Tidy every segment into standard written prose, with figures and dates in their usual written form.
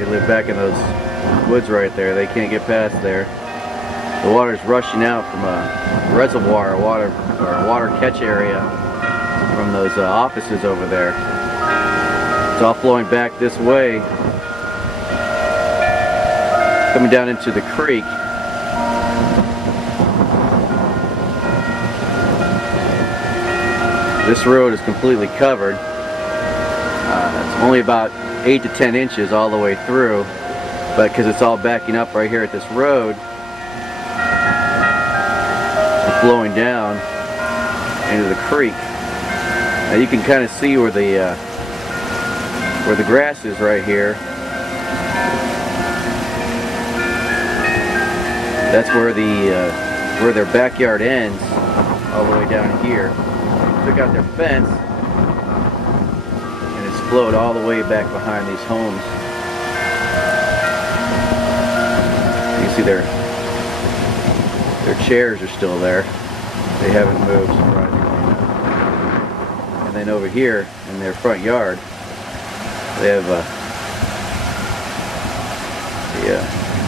They live back in those woods right there. They can't get past there. The water's rushing out from a reservoir, or a water catch area from those offices over there. It's all flowing back this way, coming down into the creek. This road is completely covered. It's only about 8 to 10 inches all the way through, but because it's all backing up right here at this road, it's flowing down into the creek. Now you can kind of see where the grass is right here. That's where where their backyard ends, all the way down here. They took out their fence, and it's flowed all the way back behind these homes. You can see their chairs are still there. They haven't moved, surprisingly enough. And then over here in their front yard, they have a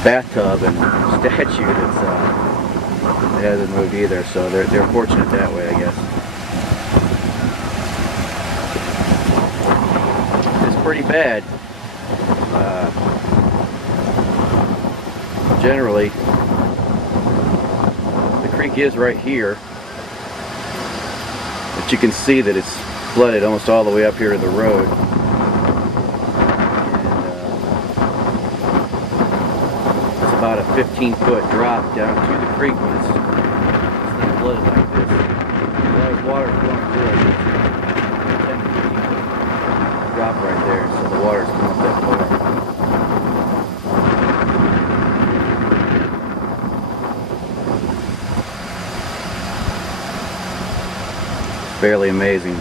bathtub and statue that hasn't moved either. So they're fortunate that way, I guess. It's pretty bad. Generally, the creek is right here, but you can see that it's flooded almost all the way up here to the road. It's about a 15-foot drop down to the creek when it's not flooded like this. There's water flowing through it. 10 to 15-foot drop right there, so the water's coming up that far. Fairly amazing.